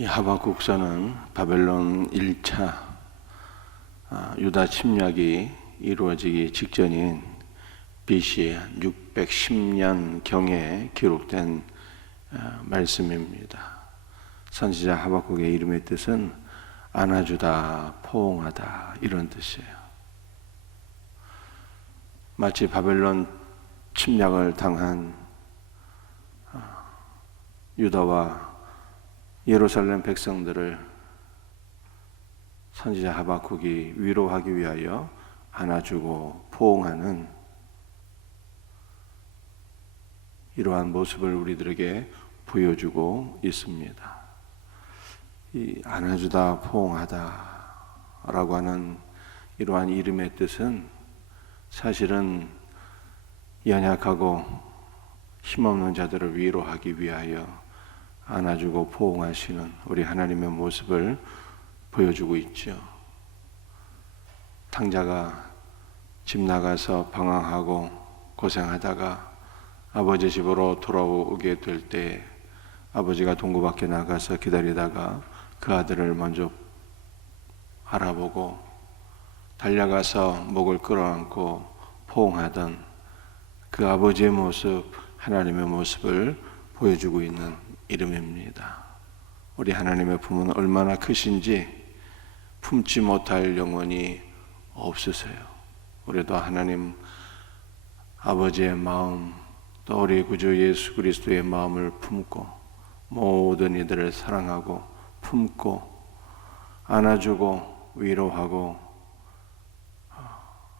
이 하박국서는 바벨론 1차 유다 침략이 이루어지기 직전인 BC 610년 경에 기록된 말씀입니다. 선지자 하박국의 이름의 뜻은 안아주다, 포옹하다 이런 뜻이에요. 마치 바벨론 침략을 당한 유다와 예루살렘 백성들을 선지자 하박국이 위로하기 위하여 안아주고 포옹하는 이러한 모습을 우리들에게 보여주고 있습니다. 이 안아주다 포옹하다 라고 하는 이러한 이름의 뜻은 사실은 연약하고 힘없는 자들을 위로하기 위하여 안아주고 포옹하시는 우리 하나님의 모습을 보여주고 있죠. 탕자가 집 나가서 방황하고 고생하다가 아버지 집으로 돌아오게 될 때 아버지가 동구 밖에 나가서 기다리다가 그 아들을 먼저 알아보고 달려가서 목을 끌어안고 포옹하던 그 아버지의 모습, 하나님의 모습을 보여주고 있는 이름입니다. 우리 하나님의 품은 얼마나 크신지 품지 못할 영혼이 없으세요. 우리도 하나님 아버지의 마음, 또 우리 구주 예수 그리스도의 마음을 품고 모든 이들을 사랑하고 품고 안아주고 위로하고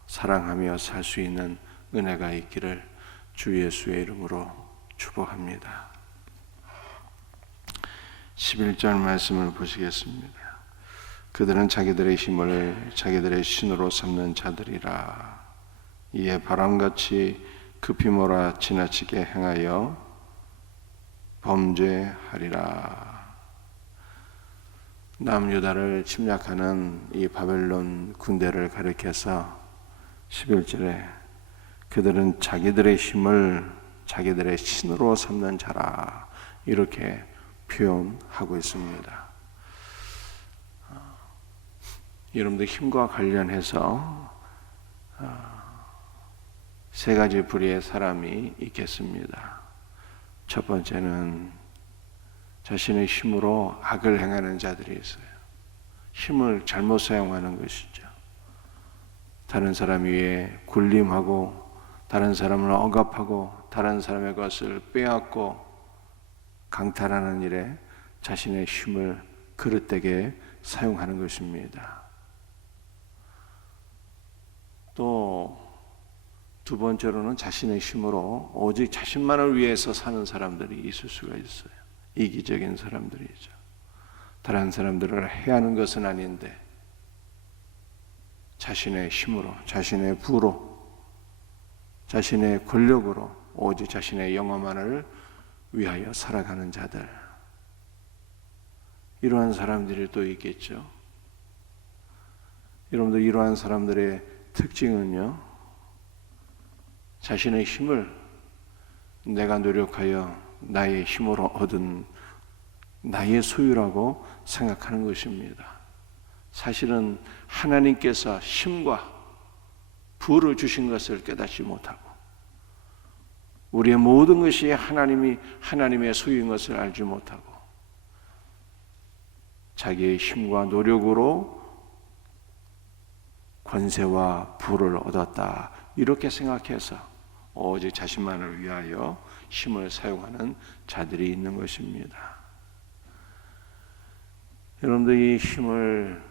사랑하며 살 수 있는 은혜가 있기를 주 예수의 이름으로 축복합니다. 11절 말씀을 보시겠습니다. 그들은 자기들의 힘을 자기들의 신으로 삼는 자들이라. 이에 바람같이 급히 몰아 지나치게 행하여 범죄하리라. 남유다를 침략하는 이 바벨론 군대를 가리켜서 11절에 그들은 자기들의 힘을 자기들의 신으로 삼는 자라 이렇게 표현하고 있습니다. 여러분들 힘과 관련해서 세 가지 부류의 사람이 있겠습니다. 첫 번째는 자신의 힘으로 악을 행하는 자들이 있어요. 힘을 잘못 사용하는 것이죠. 다른 사람 위에 군림하고 다른 사람을 억압하고 다른 사람의 것을 빼앗고 강탈하는 일에 자신의 힘을 그릇되게 사용하는 것입니다. 또 두 번째로는 자신의 힘으로 오직 자신만을 위해서 사는 사람들이 있을 수가 있어요. 이기적인 사람들이죠. 다른 사람들을 해하는 것은 아닌데 자신의 힘으로, 자신의 부로, 자신의 권력으로 오직 자신의 영혼만을 위하여 살아가는 자들, 이러한 사람들이 또 있겠죠. 여러분들 이러한 사람들의 특징은요, 자신의 힘을 내가 노력하여 나의 힘으로 얻은 나의 소유라고 생각하는 것입니다. 사실은 하나님께서 힘과 부를 주신 것을 깨닫지 못하고 우리의 모든 것이 하나님의 소유인 것을 알지 못하고 자기의 힘과 노력으로 권세와 부를 얻었다 이렇게 생각해서 오직 자신만을 위하여 힘을 사용하는 자들이 있는 것입니다. 여러분들 이 힘을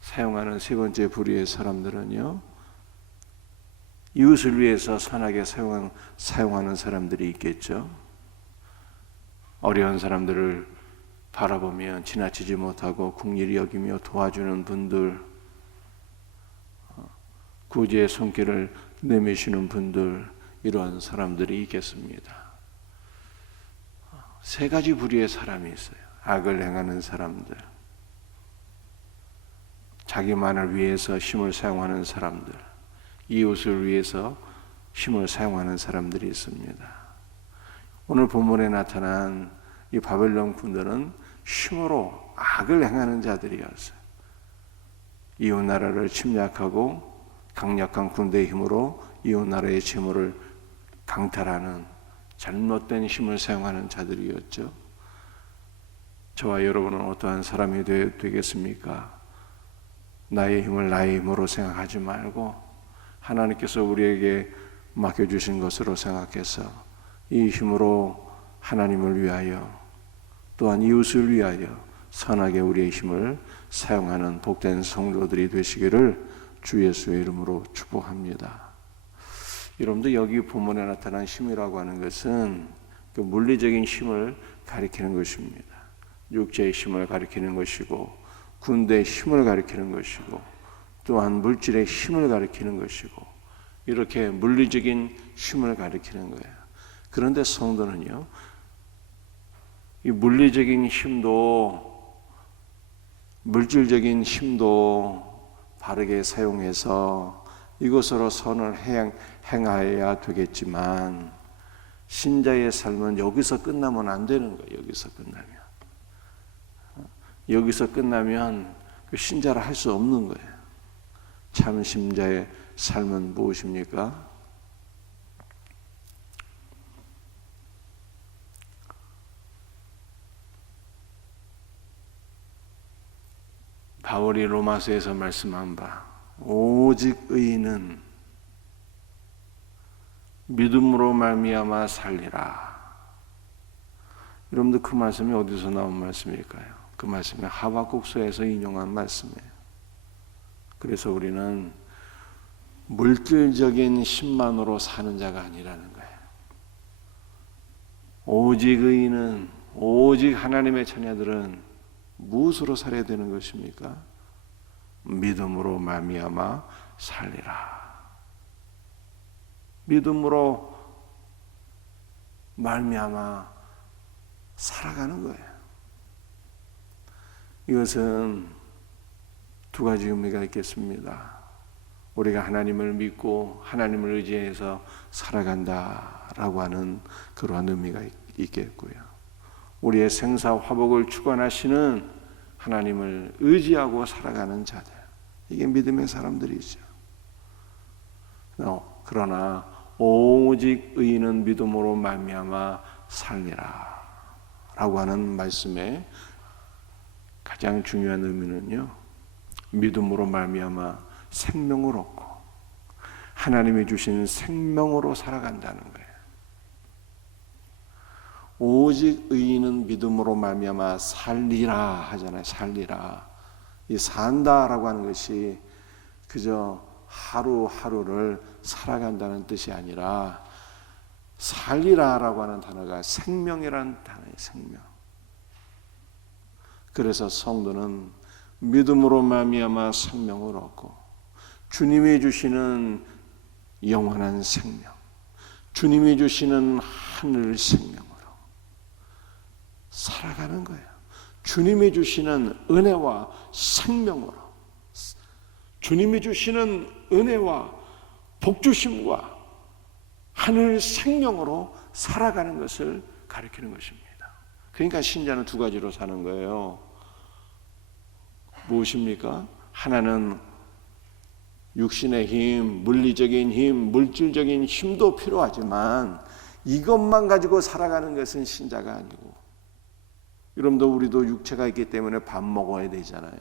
사용하는 세 번째 부류의 사람들은요, 이웃을 위해서 선하게 사용하는 사람들이 있겠죠. 어려운 사람들을 바라보면 지나치지 못하고 긍휼히 여기며 도와주는 분들, 구제의 손길을 내미시는 분들, 이러한 사람들이 있겠습니다. 세 가지 부류의 사람이 있어요. 악을 행하는 사람들, 자기만을 위해서 힘을 사용하는 사람들, 이웃을 위해서 힘을 사용하는 사람들이 있습니다. 오늘 본문에 나타난 이 바벨론 군들은 힘으로 악을 행하는 자들이었어요. 이웃 나라를 침략하고 강력한 군대의 힘으로 이웃 나라의 재물을 강탈하는 잘못된 힘을 사용하는 자들이었죠. 저와 여러분은 어떠한 사람이 되겠습니까? 나의 힘을 나의 힘으로 생각하지 말고 하나님께서 우리에게 맡겨주신 것으로 생각해서 이 힘으로 하나님을 위하여 또한 이웃을 위하여 선하게 우리의 힘을 사용하는 복된 성도들이 되시기를 주 예수의 이름으로 축복합니다. 여러분들 여기 본문에 나타난 힘이라고 하는 것은 그 물리적인 힘을 가리키는 것입니다. 육체의 힘을 가리키는 것이고 군대의 힘을 가리키는 것이고 또한 물질의 힘을 가리키는 것이고 이렇게 물리적인 힘을 가리키는 거예요. 그런데 성도는요, 이 물리적인 힘도 물질적인 힘도 바르게 사용해서 이것으로 선을 행하여야 되겠지만 신자의 삶은 여기서 끝나면 안 되는 거예요. 여기서 끝나면 그 신자를 할 수 없는 거예요. 참 신자의 삶은 무엇입니까? 바울이 로마서에서 말씀한 바 오직 의인은 믿음으로 말미암아 살리라. 여러분들 그 말씀이 어디서 나온 말씀일까요? 그 말씀이 하박국서에서 인용한 말씀이에요. 그래서 우리는 물질적인 힘만으로 사는 자가 아니라는 거예요. 오직 의인은, 오직 하나님의 자녀들은 무엇으로 살아야 되는 것입니까? 믿음으로 말미암아 살리라. 믿음으로 말미암아 살아가는 거예요. 이것은 두 가지 의미가 있겠습니다. 우리가 하나님을 믿고 하나님을 의지해서 살아간다라고 하는 그러한 의미가 있겠고요. 우리의 생사 화복을 주관하시는 하나님을 의지하고 살아가는 자들, 이게 믿음의 사람들이죠. 그러나 오직 의인은 믿음으로 말미암아 살리라 라고 하는 말씀에 가장 중요한 의미는요, 믿음으로 말미암아 생명을 얻고 하나님이 주신 생명으로 살아간다는 거예요. 오직 의인은 믿음으로 말미암아 살리라 하잖아요. 살리라. 이 산다라고 하는 것이 그저 하루하루를 살아간다는 뜻이 아니라 살리라라고 하는 단어가 생명이라는 단어예요. 생명. 그래서 성도는 믿음으로 말미암아 생명을 얻고 주님이 주시는 영원한 생명, 주님이 주시는 하늘 생명으로 살아가는 거예요. 주님이 주시는 은혜와 생명으로, 주님이 주시는 은혜와 복주심과 하늘 생명으로 살아가는 것을 가리키는 것입니다. 그러니까 신자는 두 가지로 사는 거예요. 무엇입니까? 하나는 육신의 힘, 물리적인 힘, 물질적인 힘도 필요하지만 이것만 가지고 살아가는 것은 신자가 아니고, 여러분도 우리도 육체가 있기 때문에 밥 먹어야 되잖아요.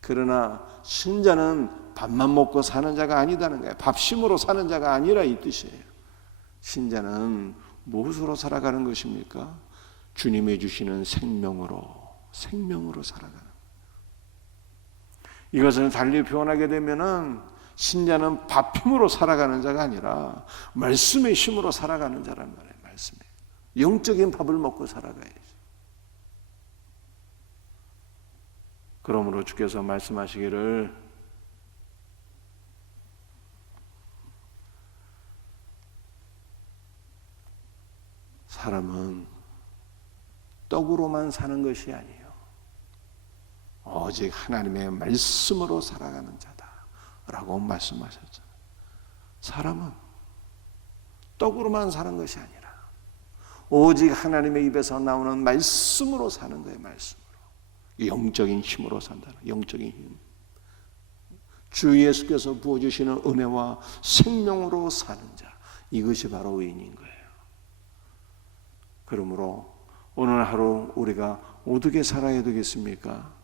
그러나 신자는 밥만 먹고 사는 자가 아니다는 거예요. 밥심으로 사는 자가 아니라 이 뜻이에요. 신자는 무엇으로 살아가는 것입니까? 주님이 주시는 생명으로 살아가는. 이것을 달리 표현하게 되면은 신자는 밥 힘으로 살아가는 자가 아니라 말씀의 힘으로 살아가는 자란 말이에요. 말씀에 영적인 밥을 먹고 살아가야지. 그러므로 주께서 말씀하시기를 사람은 떡으로만 사는 것이 아니에요. 오직 하나님의 말씀으로 살아가는 자다라고 말씀하셨잖아요. 사람은 떡으로만 사는 것이 아니라 오직 하나님의 입에서 나오는 말씀으로 사는 거예요. 말씀으로. 영적인 힘으로 산다는, 영적인 힘. 주 예수께서 부어주시는 은혜와 생명으로 사는 자, 이것이 바로 의인인 거예요. 그러므로 오늘 하루 우리가 어떻게 살아야 되겠습니까?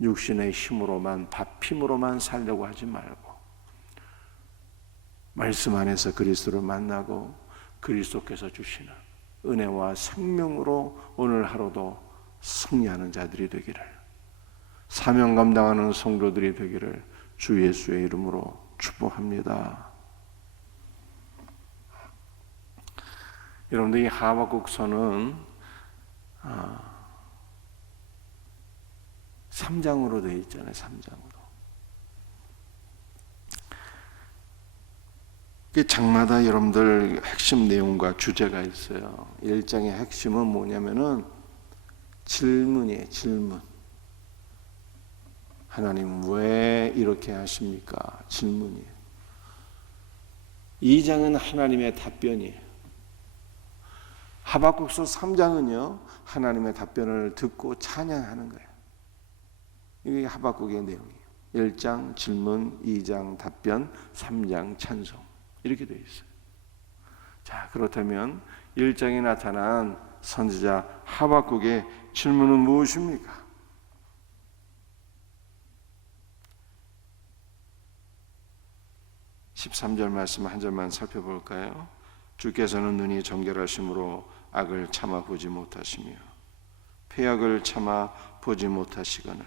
육신의 힘으로만, 밥 힘으로만 살려고 하지 말고 말씀 안에서 그리스도를 만나고 그리스도께서 주시는 은혜와 생명으로 오늘 하루도 승리하는 자들이 되기를, 사명 감당하는 성도들이 되기를 주 예수의 이름으로 축복합니다. 여러분들, 이 하박국서는 3장으로 되어 있잖아요. 3장으로. 장마다 여러분들 핵심 내용과 주제가 있어요. 1장의 핵심은 뭐냐면은 질문이에요. 질문. 하나님 왜 이렇게 하십니까? 질문이에요. 2장은 하나님의 답변이에요. 하박국서 3장은요, 하나님의 답변을 듣고 찬양하는 거예요. 이게 하박국의 내용이에요. 1장 질문, 2장 답변, 3장 찬송, 이렇게 되어 있어요. 자, 그렇다면 1장에 나타난 선지자 하박국의 질문은 무엇입니까? 13절 말씀 한 절만 살펴볼까요? 주께서는 눈이 정결하심으로 악을 참아 보지 못하시며 패악을 참아 보지 못하시거늘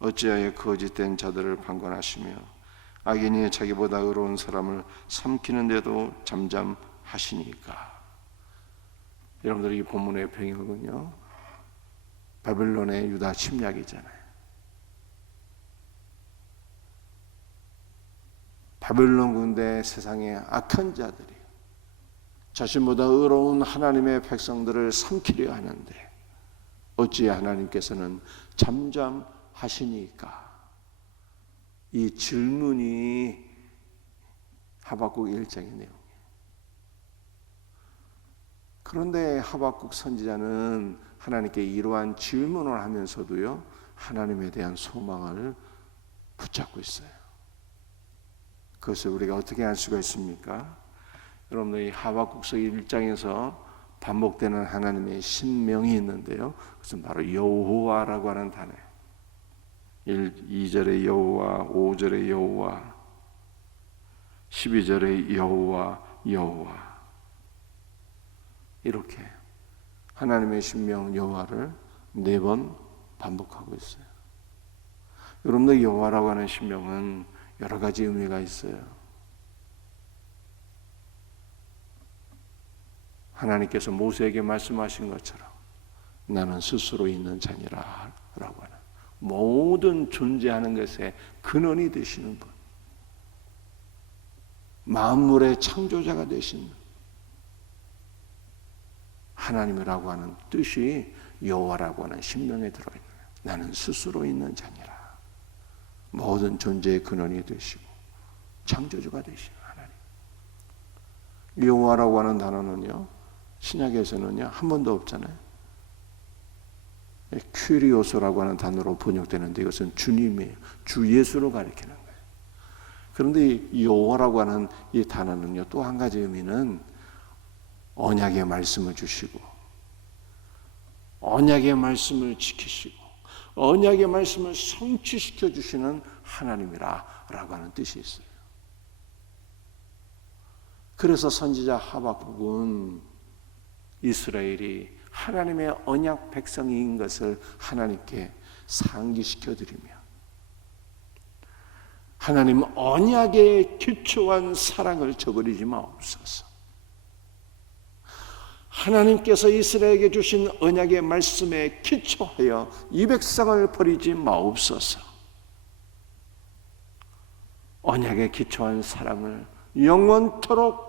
어찌하여 거짓된 자들을 판관하시며 악인이 자기보다 의로운 사람을 삼키는데도 잠잠하시니까. 여러분들이 이 본문의 배경은요, 바벨론의 유다 침략이잖아요. 바벨론 군대, 세상의 악한 자들이 자신보다 의로운 하나님의 백성들을 삼키려 하는데 어찌 하나님께서는 잠잠하시니까. 이 질문이 하박국 1장의 내용이에요. 그런데 하박국 선지자는 하나님께 이러한 질문을 하면서도요, 하나님에 대한 소망을 붙잡고 있어요. 그것을 우리가 어떻게 알 수가 있습니까? 여러분들, 이 하박국서 1장에서 반복되는 하나님의 신명이 있는데요, 그것은 바로 여호와라고 하는 단어예요. 2절의 여호와, 5절의 여호와, 12절의 여호와, 여호와, 이렇게 하나님의 신명 여호와를 4번 반복하고 있어요. 여러분들, 여호와라고 하는 신명은 여러 가지 의미가 있어요. 하나님께서 모세에게 말씀하신 것처럼 나는 스스로 있는 자니라 라고 하는, 모든 존재하는 것에 근원이 되시는 분, 만물의 창조자가 되신 하나님이라고 하는 뜻이 여호와라고 하는 신명에 들어있는 거예요. 나는 스스로 있는 자니라. 모든 존재의 근원이 되시고 창조주가 되시는 하나님. 여호와라고 하는 단어는요, 신약에서는요 한 번도 없잖아요. 큐리오소라고 하는 단어로 번역되는데 이것은 주님이에요. 주 예수를 가리키는 거예요. 그런데 이 여호와라고 하는 이 단어는요, 또 한 가지 의미는 언약의 말씀을 주시고 언약의 말씀을 지키시고 언약의 말씀을 성취시켜 주시는 하나님이라고 하는 뜻이 있어요. 그래서 선지자 하박국은 이스라엘이 하나님의 언약 백성인 것을 하나님께 상기시켜 드리며, 하나님 언약에 기초한 사랑을 저버리지 마옵소서. 하나님께서 이스라엘에게 주신 언약의 말씀에 기초하여 이 백성을 버리지 마옵소서. 언약에 기초한 사랑을 영원토록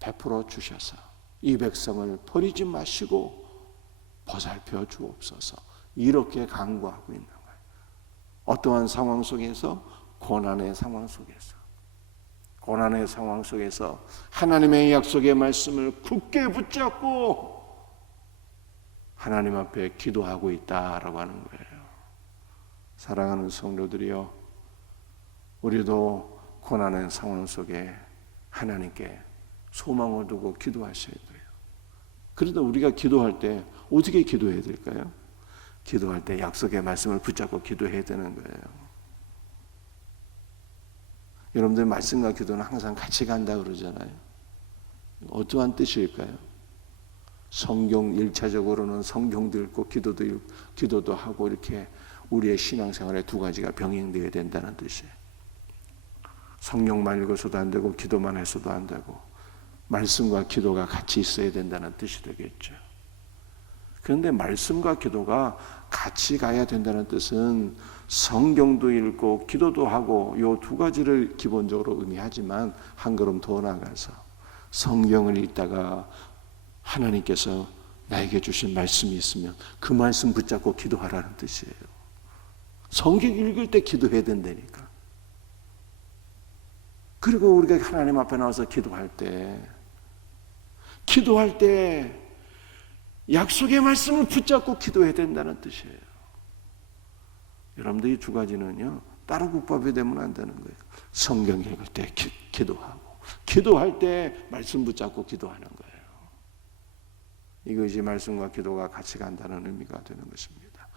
베풀어 주셔서 이 백성을 버리지 마시고 보살펴 주옵소서. 이렇게 간구하고 있는 거예요. 어떠한 상황 속에서? 고난의 상황 속에서. 고난의 상황 속에서 하나님의 약속의 말씀을 굳게 붙잡고 하나님 앞에 기도하고 있다라고 하는 거예요. 사랑하는 성도들이여, 우리도 고난의 상황 속에 하나님께 소망을 두고 기도하셔야 돼요. 그러다 우리가 기도할 때 어떻게 기도해야 될까요? 기도할 때 약속의 말씀을 붙잡고 기도해야 되는 거예요. 여러분들 말씀과 기도는 항상 같이 간다 그러잖아요. 어떠한 뜻일까요? 성경 1차적으로는 성경도 읽고 기도도 하고 이렇게 우리의 신앙생활에 두 가지가 병행되어야 된다는 뜻이에요. 성경만 읽어서도 안 되고 기도만 해서도 안 되고 말씀과 기도가 같이 있어야 된다는 뜻이 되겠죠. 그런데 말씀과 기도가 같이 가야 된다는 뜻은 성경도 읽고 기도도 하고 이 두 가지를 기본적으로 의미하지만 한 걸음 더 나아가서 성경을 읽다가 하나님께서 나에게 주신 말씀이 있으면 그 말씀 붙잡고 기도하라는 뜻이에요. 성경 읽을 때 기도해야 된다니까. 그리고 우리가 하나님 앞에 나와서 기도할 때 약속의 말씀을 붙잡고 기도해야 된다는 뜻이에요. 여러분들 이 두 가지는요, 따로 국밥이 되면 안 되는 거예요. 성경 읽을 때 기도하고, 기도할 때 말씀 붙잡고 기도하는 거예요. 이것이 말씀과 기도가 같이 간다는 의미가 되는 것입니다.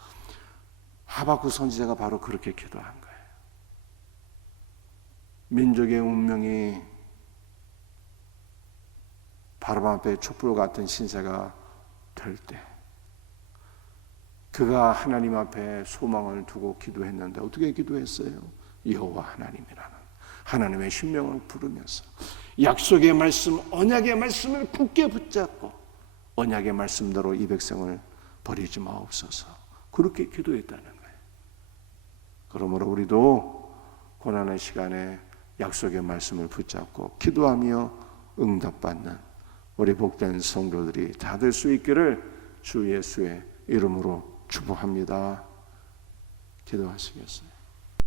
하박국 선지자가 바로 그렇게 기도한 거예요. 민족의 운명이 바로밤 앞에 촛불 같은 신세가 될 때 그가 하나님 앞에 소망을 두고 기도했는데 어떻게 기도했어요? 여호와 하나님이라는 하나님의 신명을 부르면서 약속의 말씀, 언약의 말씀을 굳게 붙잡고 언약의 말씀대로 이 백성을 버리지 마옵소서, 그렇게 기도했다는 거예요. 그러므로 우리도 고난의 시간에 약속의 말씀을 붙잡고 기도하며 응답받는 우리 복된 성도들이 다 될 수 있기를 주 예수의 이름으로 축복합니다. 기도하시겠어요?